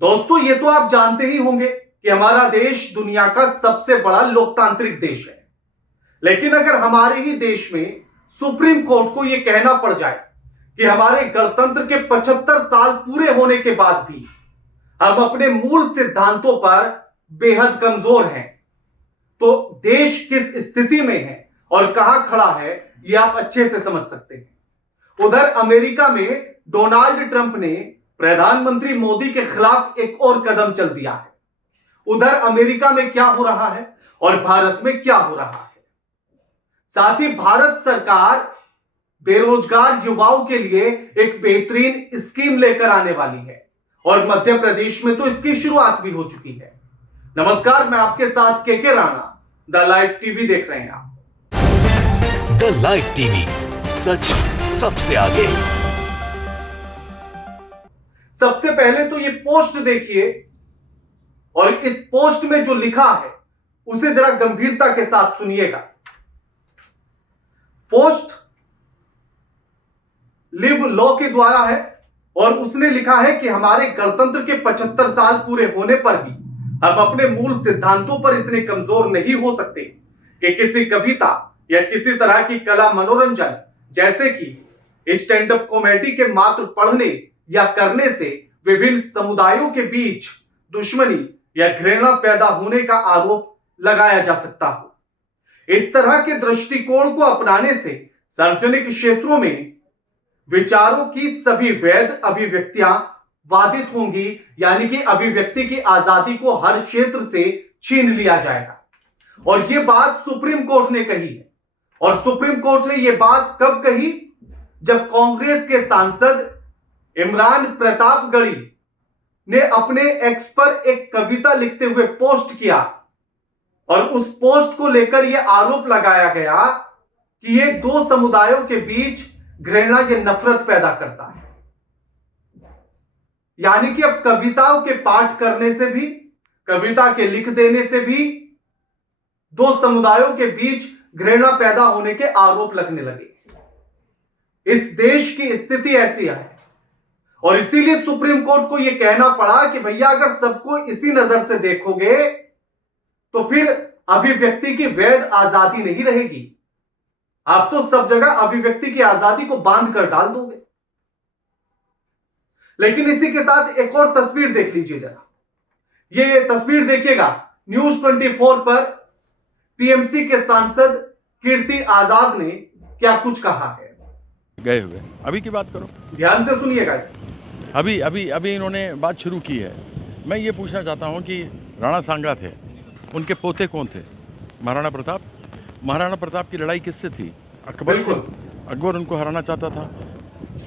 दोस्तों, ये तो आप जानते ही होंगे कि हमारा देश दुनिया का सबसे बड़ा लोकतांत्रिक देश है। लेकिन अगर हमारे ही देश में सुप्रीम कोर्ट को यह कहना पड़ जाए कि हमारे गणतंत्र के 75 साल पूरे होने के बाद भी हम अपने मूल सिद्धांतों पर बेहद कमजोर हैं, तो देश किस स्थिति में है और कहां खड़ा है, यह आप अच्छे से समझ सकते हैं। उधर अमेरिका में डोनाल्ड ट्रंप ने प्रधानमंत्री मोदी के खिलाफ एक और कदम चल दिया है। उधर अमेरिका में क्या हो रहा है और भारत में क्या हो रहा है। साथ ही भारत सरकार बेरोजगार युवाओं के लिए एक बेहतरीन स्कीम लेकर आने वाली है और मध्य प्रदेश में तो इसकी शुरुआत भी हो चुकी है। नमस्कार, मैं आपके साथ के राणा, द लाइव टीवी देख रहे हैं आप। द लाइव टीवी, सच सबसे आगे। सबसे पहले तो ये पोस्ट देखिए और इस पोस्ट में जो लिखा है उसे जरा गंभीरता के साथ सुनिएगा। पोस्ट लिव लॉ के द्वारा है और उसने लिखा है कि हमारे गणतंत्र के 75 साल पूरे होने पर भी हम अपने मूल सिद्धांतों पर इतने कमजोर नहीं हो सकते कि किसी कविता या किसी तरह की कला मनोरंजन जैसे कि स्टैंड अप कॉमेडी के मात्र पढ़ने या करने से विभिन्न समुदायों के बीच दुश्मनी या घृणा पैदा होने का आरोप लगाया जा सकता हो। इस तरह के दृष्टिकोण को अपनाने से सार्वजनिक क्षेत्रों में विचारों की सभी वैध अभिव्यक्तियां बाधित होंगी, यानी कि अभिव्यक्ति की आजादी को हर क्षेत्र से छीन लिया जाएगा। और यह बात सुप्रीम कोर्ट ने कही है। और सुप्रीम कोर्ट ने यह बात कब कही? जब कांग्रेस के सांसद इमरान प्रतापगढ़ी ने अपने एक्स पर एक कविता लिखते हुए पोस्ट किया और उस पोस्ट को लेकर यह आरोप लगाया गया कि यह दो समुदायों के बीच घृणा या नफरत पैदा करता है। यानी कि अब कविताओं के पाठ करने से भी, कविता के लिख देने से भी दो समुदायों के बीच घृणा पैदा होने के आरोप लगने लगे। इस देश की स्थिति ऐसी है और इसीलिए सुप्रीम कोर्ट को यह कहना पड़ा कि भैया अगर सबको इसी नजर से देखोगे तो फिर अभिव्यक्ति की वैध आजादी नहीं रहेगी। आप तो सब जगह अभिव्यक्ति की आजादी को बांध कर डाल दोगे। लेकिन इसी के साथ एक और तस्वीर देख लीजिए जरा। ये तस्वीर देखिएगा, न्यूज 24 पर टीएमसी के सांसद कीर्ति आजाद ने क्या कुछ कहा है। गए हुए अभी की बात करो, ध्यान से सुनिएगा। अभी अभी अभी इन्होंने बात शुरू की है। मैं ये पूछना चाहता हूँ कि राणा सांगा थे, उनके पोते कौन थे? महाराणा प्रताप। महाराणा प्रताप की लड़ाई किससे थी? अकबर से। अकबर उनको हराना चाहता था।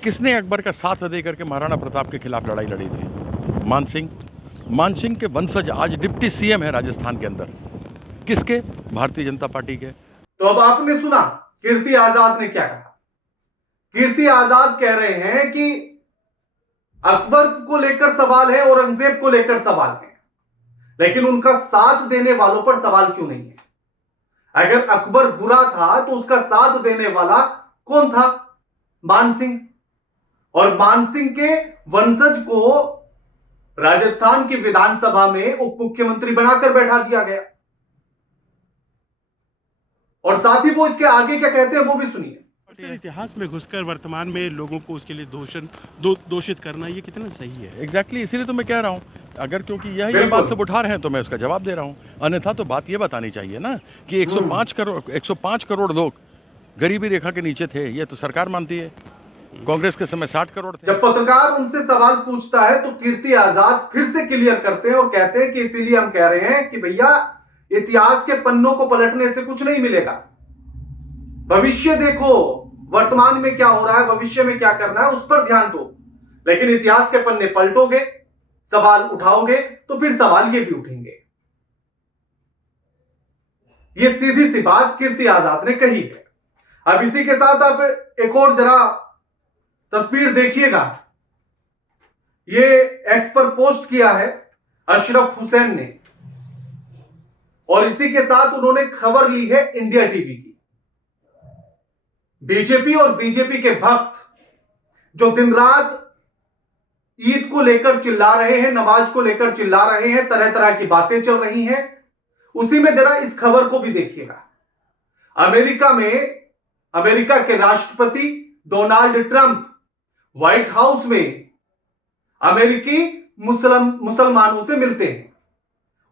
किसने अकबर का साथ दे करके महाराणा प्रताप के खिलाफ लड़ाई लड़ी थी? मान सिंह। मान सिंह के वंशज आज डिप्टी सीएम है राजस्थान के अंदर। किसके? भारतीय जनता पार्टी के। तो अब आपने सुना कीर्ति आजाद ने क्या कहा। कीर्ति आजाद कह रहे हैं कि अकबर को लेकर सवाल है, औरंगजेब को लेकर सवाल है, लेकिन उनका साथ देने वालों पर सवाल क्यों नहीं है? अगर अकबर बुरा था तो उसका साथ देने वाला कौन था? मान सिंह। और मान सिंह के वंशज को राजस्थान की विधानसभा में उप मुख्यमंत्री बनाकर बैठा दिया गया। और साथ ही वो इसके आगे क्या कहते हैं वो भी सुनिए। इतिहास में घुसकर वर्तमान में लोगों को उसके लिए दोषित करना ये कितना सही है? एग्जैक्टली, इसीलिए तो मैं कह रहा हूँ, अगर क्योंकि यही बात सब उठा रहे हैं तो मैं इसका जवाब दे रहा हूँ। अन्यथा तो बात ये बतानी चाहिए ना कि 105 करोड़ लोग गरीबी रेखा के नीचे थे। ये तो सरकार मानती है। कांग्रेस के समय 60 करोड़ थे। जब पत्रकार उनसे सवाल पूछता है तो कीर्ति आजाद फिर से क्लियर करते हैं और कहते हैं कि इसीलिए हम कह रहे हैं कि भैया इतिहास के पन्नों को पलटने से कुछ नहीं मिलेगा। भविष्य देखो, वर्तमान में क्या हो रहा है, भविष्य में क्या करना है, उस पर ध्यान दो। लेकिन इतिहास के पन्ने पलटोगे, सवाल उठाओगे तो फिर सवाल ये भी उठेंगे। ये सीधी सी बात कीर्ति आजाद ने कही है। अब इसी के साथ आप एक और जरा तस्वीर देखिएगा। ये एक्स पर पोस्ट किया है अशरफ हुसैन ने और इसी के साथ उन्होंने खबर ली है इंडिया टीवी की। बीजेपी और बीजेपी के भक्त जो दिन रात ईद को लेकर चिल्ला रहे हैं, नमाज को लेकर चिल्ला रहे हैं, तरह तरह की बातें चल रही हैं। उसी में जरा इस खबर को भी देखिएगा। अमेरिका के राष्ट्रपति डोनाल्ड ट्रंप व्हाइट हाउस में अमेरिकी मुसलमानों से मिलते हैं,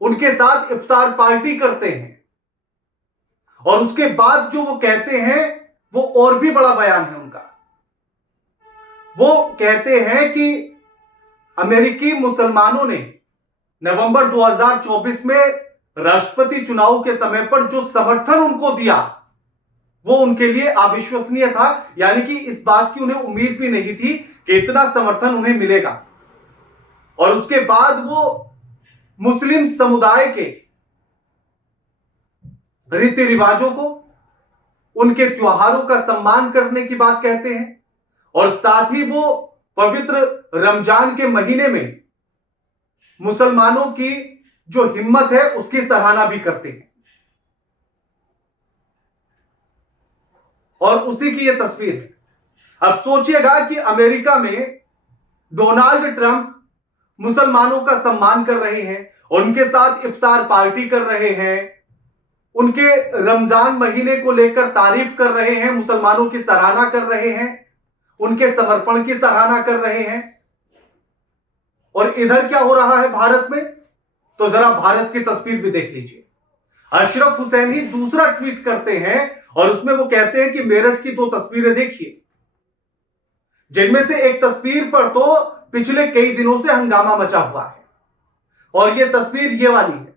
उनके साथ इफ्तार पार्टी करते हैं, और उसके बाद जो वो कहते हैं वो और भी बड़ा बयान है उनका। वो कहते हैं कि अमेरिकी मुसलमानों ने नवंबर 2024 में राष्ट्रपति चुनाव के समय पर जो समर्थन उनको दिया वो उनके लिए अविश्वसनीय था, यानी कि इस बात की उन्हें उम्मीद भी नहीं थी कि इतना समर्थन उन्हें मिलेगा। और उसके बाद वो मुस्लिम समुदाय के रीति रिवाजों को, उनके त्योहारों का सम्मान करने की बात कहते हैं, और साथ ही वो पवित्र रमजान के महीने में मुसलमानों की जो हिम्मत है उसकी सराहना भी करते हैं। और उसी की यह तस्वीर है। अब सोचिएगा कि अमेरिका में डोनाल्ड ट्रंप मुसलमानों का सम्मान कर रहे हैं, उनके साथ इफ्तार पार्टी कर रहे हैं, उनके रमजान महीने को लेकर तारीफ कर रहे हैं, मुसलमानों की सराहना कर रहे हैं, उनके समर्पण की सराहना कर रहे हैं। और इधर क्या हो रहा है भारत में, तो जरा भारत की तस्वीर भी देख लीजिए। अशरफ हुसैन ही दूसरा ट्वीट करते हैं और उसमें वो कहते हैं कि मेरठ की 2 तस्वीरें देखिए, जिनमें से एक तस्वीर पर तो पिछले कई दिनों से हंगामा मचा हुआ है, और यह तस्वीर ये वाली है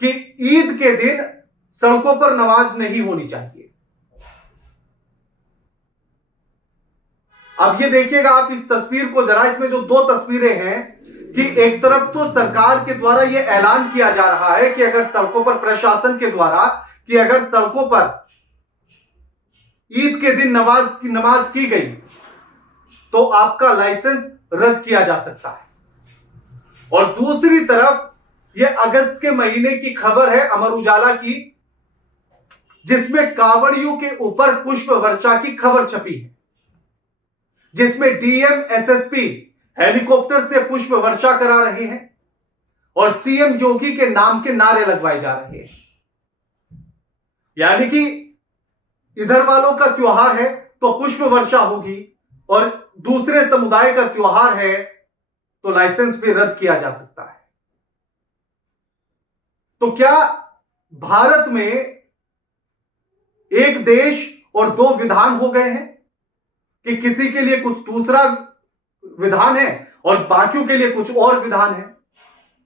कि ईद के दिन सड़कों पर नमाज नहीं होनी चाहिए। अब ये देखिएगा आप इस तस्वीर को जरा, इसमें जो 2 तस्वीरें हैं कि एक तरफ तो सरकार के द्वारा यह ऐलान किया जा रहा है कि अगर सड़कों पर, प्रशासन के द्वारा, कि अगर सड़कों पर ईद के दिन नमाज की गई तो आपका लाइसेंस रद्द किया जा सकता है। और दूसरी तरफ यह अगस्त के महीने की खबर है अमर उजाला की, जिसमें कांवड़ियों के ऊपर पुष्प वर्षा की खबर छपी है, जिसमें डीएम एसएसपी हेलीकॉप्टर से पुष्प वर्षा करा रहे हैं और सीएम योगी के नाम के नारे लगवाए जा रहे हैं। यानी कि इधर वालों का त्योहार है तो पुष्प वर्षा होगी, और दूसरे समुदाय का त्योहार है तो लाइसेंस भी रद्द किया जा सकता है। तो क्या भारत में एक देश और 2 विधान हो गए हैं कि किसी के लिए कुछ दूसरा विधान है और बाकियों के लिए कुछ और विधान है?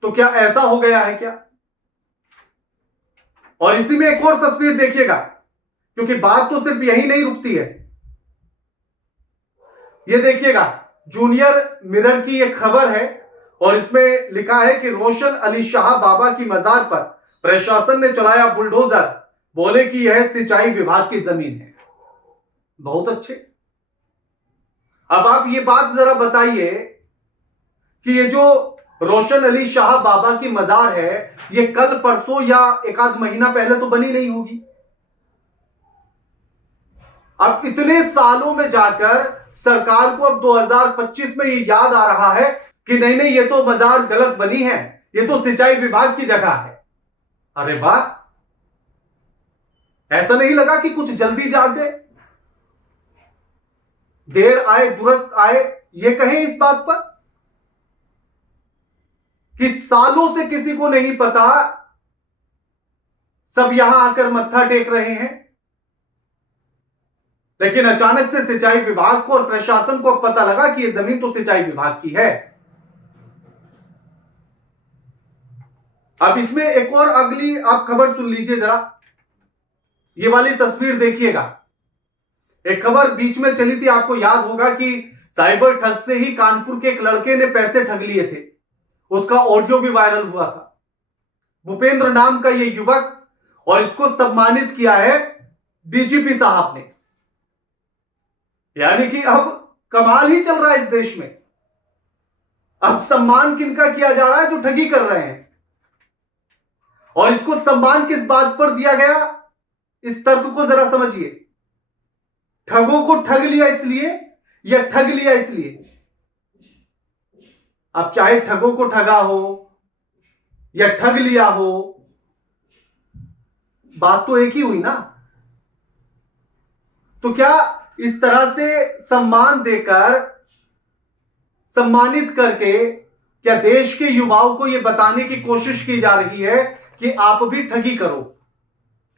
तो क्या ऐसा हो गया है क्या? और इसी में एक और तस्वीर देखिएगा, क्योंकि बात तो सिर्फ यही नहीं रुकती है। यह देखिएगा, जूनियर मिरर की यह खबर है और इसमें लिखा है कि रोशन अली शाह बाबा की मजार पर प्रशासन ने चलाया बुलडोजर, बोले कि यह सिंचाई विभाग की जमीन है। बहुत अच्छे। अब आप ये बात जरा बताइए कि ये जो रोशन अली शाह बाबा की मजार है, ये कल परसों या एक आध महीना पहले तो बनी नहीं होगी। अब इतने सालों में जाकर सरकार को अब 2025 में ये याद आ रहा है कि नहीं नहीं, ये तो मजार गलत बनी है, ये तो सिंचाई विभाग की जगह है। अरे वाह, ऐसा नहीं लगा कि कुछ जल्दी जाग गए? देर आए दुरुस्त आए, ये कहें इस बात पर कि सालों से किसी को नहीं पता, सब यहां आकर मत्था टेक रहे हैं, लेकिन अचानक से सिंचाई विभाग को और प्रशासन को पता लगा कि यह जमीन तो सिंचाई विभाग की है। अब इसमें एक और अगली आप खबर सुन लीजिए जरा, ये वाली तस्वीर देखिएगा। एक खबर बीच में चली थी, आपको याद होगा कि साइबर ठग से ही कानपुर के एक लड़के ने पैसे ठग लिए थे, उसका ऑडियो भी वायरल हुआ था। भूपेंद्र नाम का ये युवक, और इसको सम्मानित किया है डीजीपी साहब ने। यानी कि अब कमाल ही चल रहा है इस देश में। अब सम्मान किनका किया जा रहा है? जो ठगी कर रहे हैं। और इसको सम्मान किस बात पर दिया गया, इस तर्क को जरा समझिए। ठगों को ठग लिया इसलिए या ठग लिया इसलिए? अब चाहे ठगों को ठगा हो या ठग लिया हो, बात तो एक ही हुई ना। तो क्या इस तरह से सम्मान देकर, सम्मानित करके, क्या देश के युवाओं को यह बताने की कोशिश की जा रही है कि आप भी ठगी करो,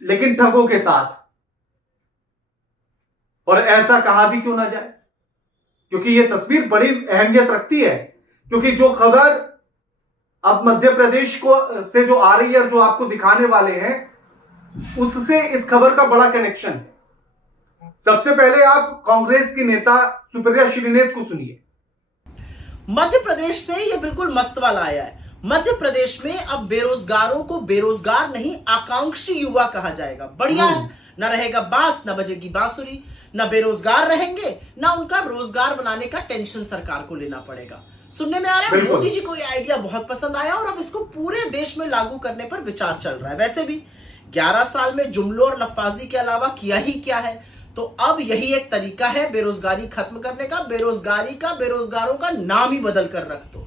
लेकिन ठगों के साथ? और ऐसा कहा भी क्यों ना जाए, क्योंकि यह तस्वीर बड़ी अहमियत रखती है। क्योंकि जो खबर अब मध्य प्रदेश को से जो आ रही है और जो आपको दिखाने वाले हैं, उससे इस खबर का बड़ा कनेक्शन है। सबसे पहले आप कांग्रेस की नेता सुप्रिया श्रीनेत को सुनिए। मध्य प्रदेश से ये बिल्कुल मस्त वाला आया है। मध्य प्रदेश में अब बेरोजगारों को बेरोजगार नहीं, आकांक्षी युवा कहा जाएगा। बढ़िया है, ना रहेगा बांस, ना बजेगी बांसुरी, ना बेरोजगार रहेंगे, ना उनका रोजगार बनाने का टेंशन सरकार को लेना पड़ेगा। सुनने में आ रहा है मोदी जी को ये आइडिया बहुत पसंद आया और अब इसको पूरे देश में लागू करने पर विचार चल रहा है। वैसे भी 11 साल में जुमलों और लफाजी के अलावा किया ही क्या है, तो अब यही एक तरीका है बेरोजगारी खत्म करने का। बेरोजगारी का, बेरोजगारों का नाम ही बदल कर रख दो।